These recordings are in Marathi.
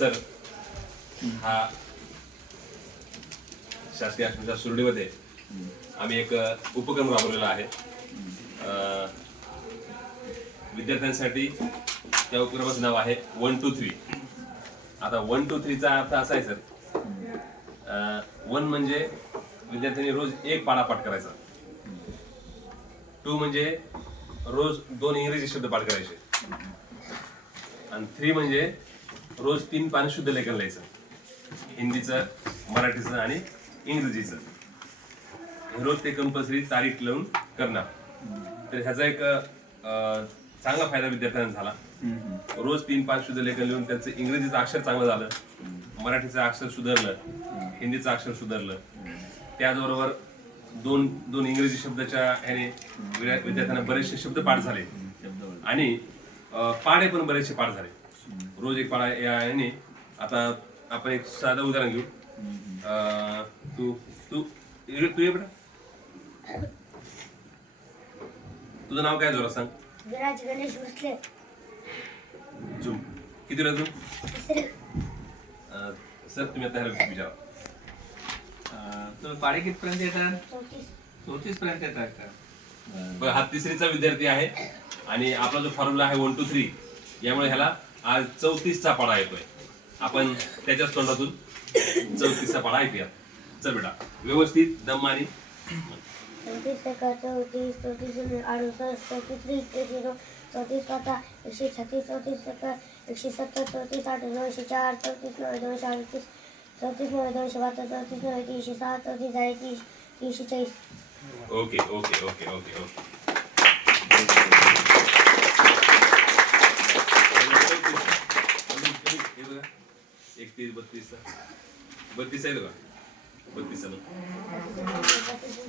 सर हा शासकीय आश्रमच्या सुरडीमध्ये आम्ही एक उपक्रम राबवलेला आहे. विद्यार्थ्यांसाठी त्या उपक्रमाचं नाव आहे वन टू थ्री. आता वन टू थ्रीचा अर्थ असा आहे सर. वन म्हणजे विद्यार्थ्यांनी रोज एक पाडा पाठ करायचा. टू म्हणजे रोज दोन इंग्रजी शब्द पाठ करायचे. आणि थ्री म्हणजे रोज तीन पाणी शुद्ध लेखन लिहायचं. हिंदीचं मराठीचं आणि इंग्रजीचं. रोज ते कंपल्सरी तारीख लावून करणार. तर ह्याचा एक चांगला फायदा विद्यार्थ्यांना झाला. रोज तीन पाच शुद्ध लेखन लिहून त्यांचं इंग्रजीचं अक्षर चांगलं झालं मराठीचं अक्षर सुधारलं हिंदीचं अक्षर सुधारलं. त्याचबरोबर दोन दोन इंग्रजी शब्दाच्या ह्याने विद्या- विद्यार्थ्यांना बरेचसे शब्द पाठ झाले. आणि पाढे पण बरेचसे पाठ झाले. रोज एक पाढा या ह्याने आता आपण एक साधं उदाहरण घेऊ. अं, तू तू ये- तू ये बेटा तुझं नाव काय जोरात सांग. विराज गणेश भोसले. झुम. किती वेळा तू तिसरे अं, सर तुम्ही आता ह्याला विचारा. तुम्ही पाडे कितपर्यंत येतात? चौतीस. चौतीस पर्यंत येतात का? बघा हा तिसरीचा विद्यार्थी आहे आणि आपला जो फॉर्म्युला आहे वन टू थ्री यामुळे ह्याला आज चौतीसचा पाडा येतोय. आपण त्याच्याच तोंडातून चौतीसचा पाडा ऐकूया. चल बेटा व्यवस्थित दम आणि चौतीस टक्का चौतीस चौतीस अडुसष्ट चौतीस एकशे चौतीस छत्तीस चौतीस टक्का एकशे सत्तर चौतीस आठ दोनशे चार चौतीस दोनशे अडतीस चौतीस दोनशे बहात्तर चौतीस तीनशे सहा चौतीस आहे तीस तीनशे चाळीस. Okay okay okay okay okay. एकतीस बत्तीस. बत्तीस आहे का? बत्तीस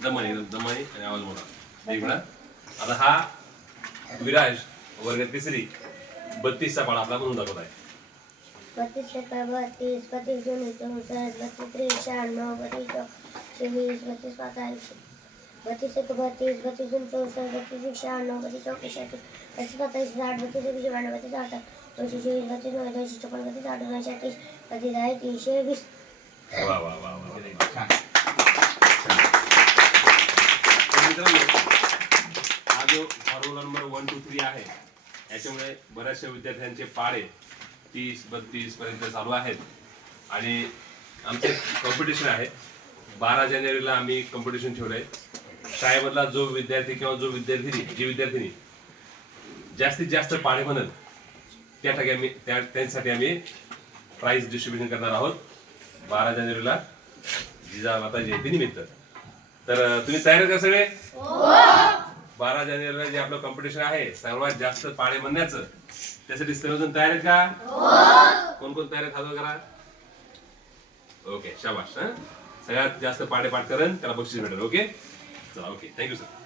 दमानी दमानी आणि आवाज मोठा. एक म्हणा आता हा विराज वर्ग तिसरी. बत्तीसचा पाळा आपला म्हणून दाखवत आहे. बत्तीस एका बत्तीस बत्तीस दोन चौसष्ट बत्तीस त्रीस शहाण्णव बत्तीस चोवीस बत्तीस पाच ऐंशी बत्तीस एक बत्तीस बत्तीस दोन चौसष्ट बत्तीस एक शहाण्णव बत्तीस चौके छत्तीस बत्तीस सत्तावीस साठ बत्तीस एकशे ब्याण्णव बत्तीस आठ दोनशे नऊ दोनशे छप्पन बत्तीस आठ दोनशे छत्तीस बत्तीस आहे तीनशे वीस. वा वा वा हा जो formula number one two three आहे याच्यामुळे बऱ्याचशा विद्यार्थ्यांचे पाढे तीस बत्तीस पर्यंत चालू आहेत. आणि आमचे कॉम्पिटिशन आहे. बारा जानेवारीला आम्ही कॉम्पिटिशन ठेवलंय. शाळेमधला जो विद्यार्थी किंवा जो विद्यार्थिनी जी विद्यार्थिनी जास्तीत जास्त पाढे म्हणत त्या ठिकाणी आम्ही त्या त्यांच्यासाठी आम्ही प्राइज डिस्ट्रीब्युशन करणार आहोत. बारा जानेवारीला जिजामाता जयंती निमित्त. तर तुम्ही तयार का सगळे? बारा जानेवारीला जे आपलं कॉम्पिटिशन आहे सर्वात जास्त पाळे म्हणण्याचं त्यासाठी सर्वजण तयार आहेत का? कोण कोण तयार आहेत? हात वर करा. ओके शाबाश हं? सगळ्यात जास्त पाडे पाठ करण त्याला बक्षीस भेटेल ओके चला ओके थँक्यू सर